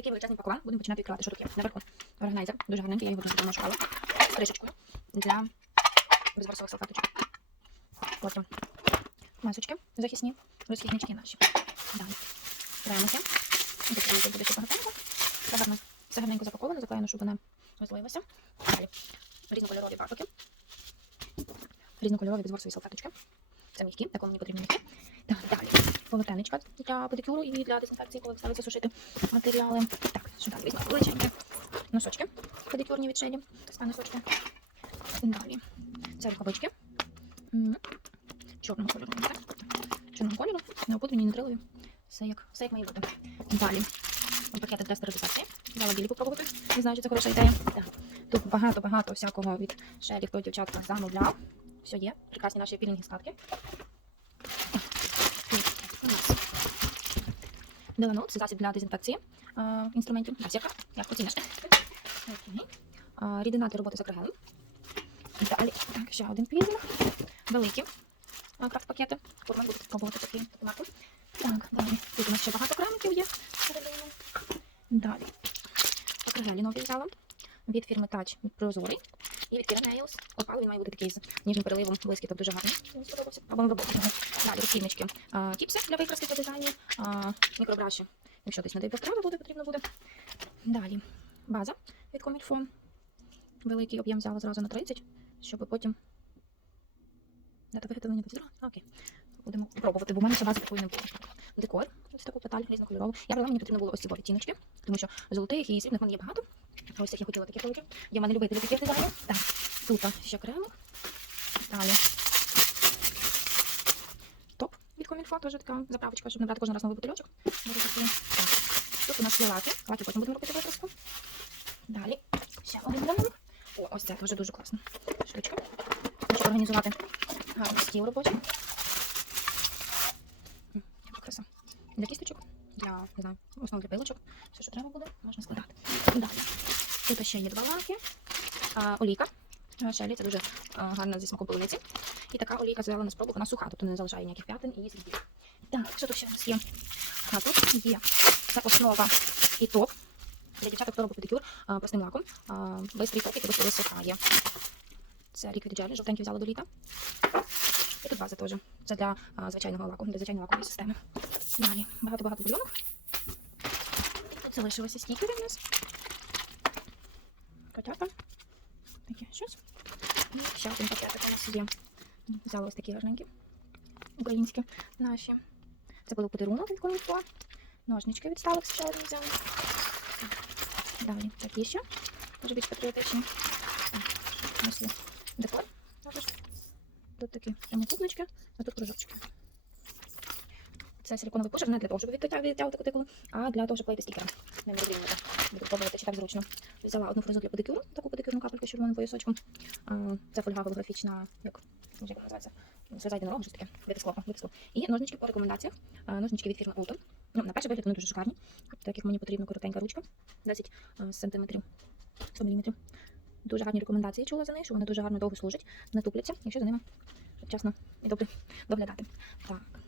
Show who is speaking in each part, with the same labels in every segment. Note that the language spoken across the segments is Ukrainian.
Speaker 1: Такий величезний пакован. Будемо починати відкривати, що тут є. Наверху органайзер. Дуже гарненький, я його дуже давно шукала. З кришечкою для безворсових салфеточок. Потім масочки захисні, розхіднички наші. Далі. Тримаємося. Ось буде ще багатенько. Все гарно, все гарненько запаковано, заклеєно, щоб вона розлоїлася. Далі. Різнокольорові бафики. Різнокольорові безворсові салфеточки. Це м'які, такому мені потрібні м'які. Далі. Полотенечка для педикюру і для дезінфекції, коли ставиться сушити матеріали. Так, сюди візьмемо величенькі. Носочки педикюрні від шеді. Та носочки. Далі. Це рукавички. Чорного кольору. Чорного кольору. Неопудрені, нейтрилові. Все як, все як має бути. Далі. Пакети для стерилізації. Дала білі попробувати. Не знаю, чи це хороша ідея. Так. Тут багато-багато всякого від шеді, хто дівчатка замовляв. Все є. Прекрасні наші пілінги складки. Нас Деланут, це засіб для дезінфекції е, інструментів. Засірка, як оціниш. Е, Рідина для роботи з акригелем. Далі, так, ще один пілінг. Великі е, крафт-пакети. Форми будуть пробувати такі марку. Так, далі. Тут у нас ще багато крамиків є. всередині. Далі. Акригелі нові взяла. Від фірми Touch прозорий. І від Kira Nails. Опал він має бути такий з ніжним переливом блискіток дуже гарний. Мені сподобався. Або роботи. Далі розхіднички. А, Кіпси для викраски та дизайну. Мікробраші. Якщо десь не дай Бог буде, потрібно буде. Далі. База від Комільфо. Великий об'єм взяла зразу на 30, щоб потім. Дата виготовлення буде Окей. Будемо пробувати, бо в мене ще бази такої не було. Декор. Ось таку деталь різнокольорову. Я брала, мені потрібно було ось ці відтіночки, тому що золотих і срібних в мене є багато. Ось як я хотіла такі великі. Є в мене любителі таких дизайнів. Так, тут ще окремо. Далі. Топ від Комінфо, теж така заправочка, щоб набрати кожен раз новий бутильочок. Так. Тут у нас є лаки. Лаки потім будемо робити випуску. Далі. Ще один лемон. О, ось це теж дуже класна штучка. Щоб організувати гарний стіл робочий. Краса. Для кісточок, для, не знаю, основ для пилочок. Все, що треба буде, можна складати. Далі. Тут ще є два лаки. Олійка. Шелі, це дуже а, гарна зі смаком полуниці. І така олійка взяла на спробу, вона суха, тобто не залишає ніяких п'ятин і слідів. Так, що тут ще у нас є? А тут є це основа і топ. Для дівчаток, хто робить педикюр а, простим лаком. А, Бистрий топ, який висихає. Це Liquid Jelly, жовтенький взяла до літа. І тут база теж. Це для звичайного лаку, для звичайної лакової системи. Далі багато-багато бульонок. Тут залишилися стікери в нас. Котята. Таке щось. І ще один пакетик у нас є. Взяла ось такі гарненькі. Українські наші. Це було подарунок від Комінфо. Ножнички від Сталекс ще один взяли. Далі такі ще. Може більш патріотичні. Нас є декор. Тут такі прямокутнички, а тут кружочки. Це силиконовий пушер не для того, щоб відтягувати кутикулу, а для того, щоб клеїти стікером. Не. Буду пробувати, чи так зручно. Взяла одну фрезу для педикюру, таку педикюрну капельку з червоним поясочком. Це фольга голографічна, як, як називається, зрізайте на рогу, щось таке, витискло, витискло. І ножнички по рекомендаціях. Ножнички від фірми Ulton. Ну, на перший вигляд вони дуже шикарні, так як мені потрібна коротенька ручка, 10 а, сантиметрів, 100 мм. Дуже гарні рекомендації чула за неї, що вони дуже гарно довго служать, не тупляться, якщо за ними вчасно і добре доглядати. Так.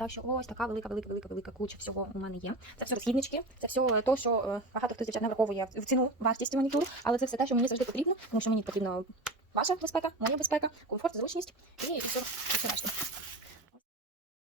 Speaker 1: Так що ось така велика, велика, велика, велика куча всього у мене є. Це все розхіднички, це все то, що е, багато хто звичайно не враховує в ціну вартість манікюру, але це все те, що мені завжди потрібно, тому що мені потрібна ваша безпека, моя безпека, комфорт, зручність і все, все решта.